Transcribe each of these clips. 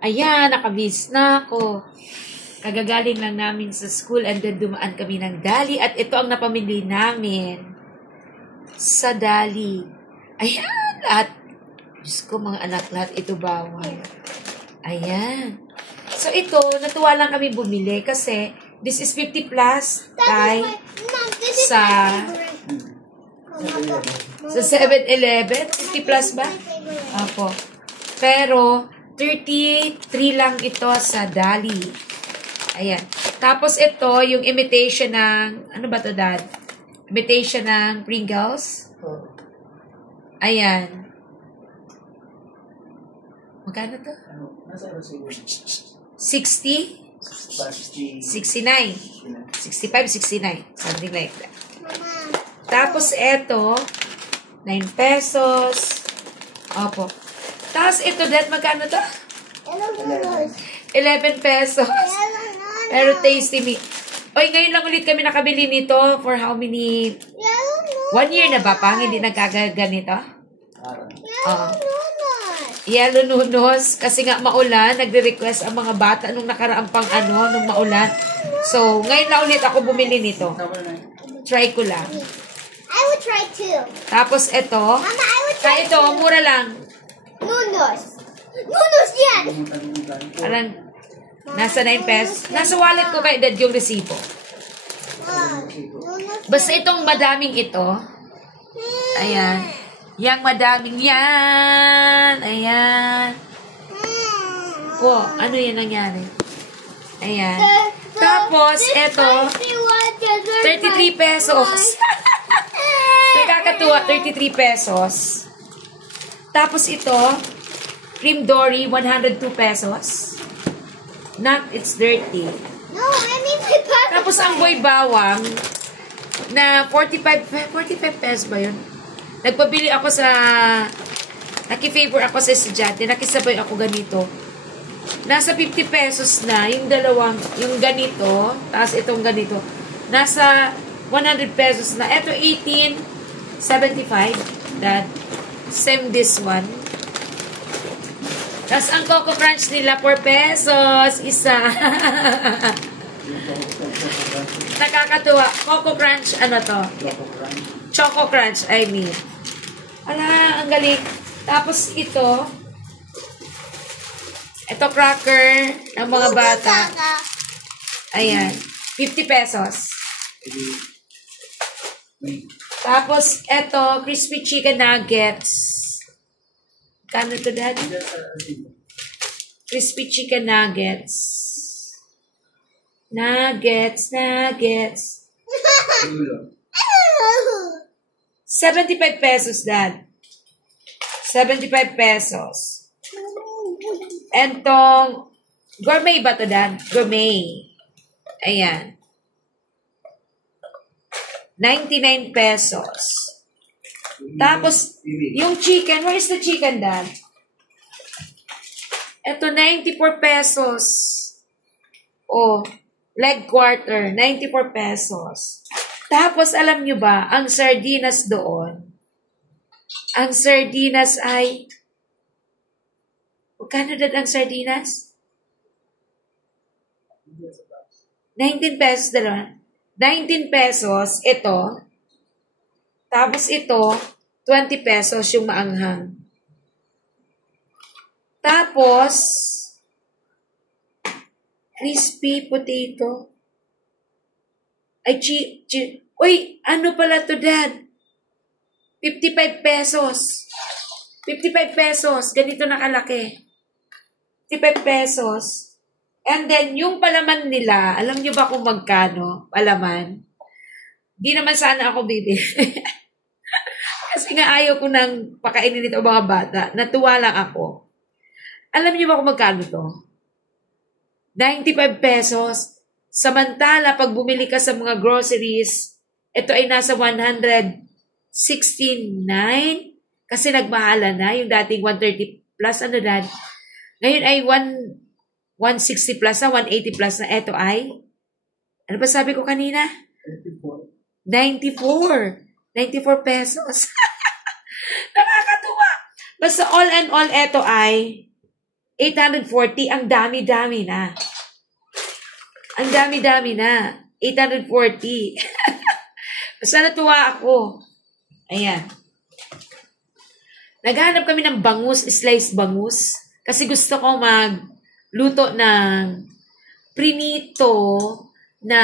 Ayan, nakabis na ako. Kagagaling lang namin sa school and then dumaan kami ng Dali at ito ang napamili namin sa Dali. Ayan, lahat. Diyos ko, mga anak, lahat ito bawal. Ayan. So ito, natuwa lang kami bumili kasi this is 50 plus tayo sa 7-Eleven. 50 plus ba? Apo. Pero 33 lang ito sa Dali. Ayan. Tapos ito, yung imitation ng, ano ba to, Dad? Imitation ng Pringles. Ayan. Magkano to? 60? 69. 65, 69. Something like that. Tapos ito, 9 pesos. Opo. Tapos ito, Dad, magkano to? 11 pesos. Pero tasty me. Oy, ngayon lang ulit kami nakabili nito for how many? 1 year na ba pang hindi nagkagaganito? Yellow Nunos. Kasi nga maulan, nagre-request ang mga bata nung nakaraang pang nung maulan. So, ngayon lang ulit ako bumili nito. Try ko lang. I would try too. Tapos ito. Mama, I would try ito, mura lang. Nunos. Nunos yan! Parang, nasa 9 pesos. Nasa wallet ko kay Dad yung resibo. Basta itong madaming ito. Ayan. Yang madaming yan. Ayan. Oh, ano yan nangyari? Ayan. Tapos, ito, 33 pesos. Nakakatuwa, 33 pesos. Tapos ito, Cream Dory, 102 pesos. Not, it's dirty. No, I mean my papa. Tapos ang boy bawang, na 45 pesos ba yun? Nagpabili ako sa, nakifavor ako sa estudyante, nakisabay ako ganito. Nasa 50 pesos na, yung dalawang, yung ganito, tapos itong ganito. Nasa 100 pesos na. Ito 18.75. That, same this one. Tapos ang Coco Crunch nila, 4 pesos. Isa. Nakakatuwa. Coco Crunch, ano to? Choco Crunch, I mean. Ala, ang galing. Tapos ito cracker ng mga bata. Ayan. 50 pesos. Tapos, ito, crispy chicken nuggets. Kano ito, Dad? Crispy chicken nuggets. Nuggets. 75 pesos, Dad. 75 pesos. And tong, gourmet ba to, Dad? Gourmet. Ayan. 99 pesos. Tapos, yung chicken, where is the chicken, Dad? Ito, 94 pesos. Oh, leg quarter, 94 pesos. Tapos, alam nyo ba, ang sardinas doon, ang sardinas ay, magkano, Dad, ang sardinas? 19 pesos, dalawa. 19 pesos, ito. Tapos ito, 20 pesos yung maanghang. Tapos, crispy potato. Ay, uy, ano pala to, Dad? 55 pesos. 55 pesos. Ganito nakalaki. 55 pesos. And then, yung palaman nila, alam nyo ba kung magkano? Palaman? Di naman sana ako bibili. Kasi nga ayaw ko nang pakainin nito mga bata. Natuwa lang ako. Alam nyo ba kung magkano to? 95 pesos. Samantala, pag bumili ka sa mga groceries, ito ay nasa 169. Kasi nagmahala na. Yung dating 130 plus, ano, Dad? Ngayon ay 160 plus na, 180 plus na. Ito ay, ano ba sabi ko kanina? 94 pesos. Nakakatuwa. Basta all and all, ito ay 840. Ang dami-dami na. Ang dami-dami na. 840. Basta natuwa ako. Ayan. Naghanap kami ng bangus, sliced bangus. Kasi gusto ko magluto ng prinito na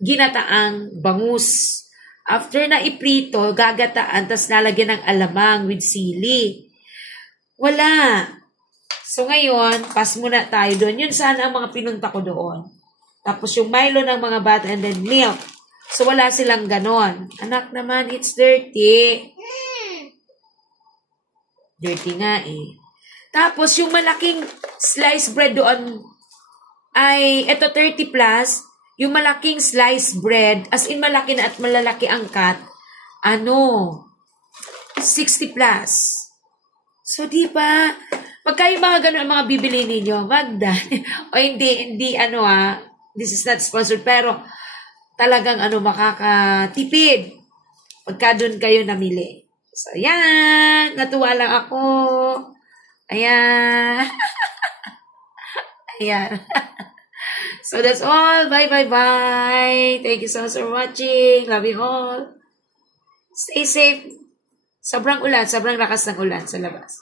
ginataang bangus. After na iprito, gagataan, tapos lalagyan ng alamang with sili. Wala. So ngayon, pass muna tayo doon. Yun sana ang mga pinunta ko doon. Tapos yung Milo ng mga bata and then milk. So wala silang ganon. Anak naman, it's dirty. Dirty nga eh. Tapos yung malaking sliced bread doon ay, eto 30 plus, yung malaking sliced bread, as in malaki na at malalaki ang cut, 60 plus. So, di ba? Pagka yung mga ganun ang mga bibili ninyo, Magda, o hindi, this is not sponsored, pero talagang makakatipid pagka dun kayo namili. So, ayan, natuwa lang ako. Ayan. Ayan. So, that's all. Bye, bye, bye. Thank you so much for watching. Love you all. Stay safe. Sobrang ulan. Sobrang lakas ng ulan sa labas.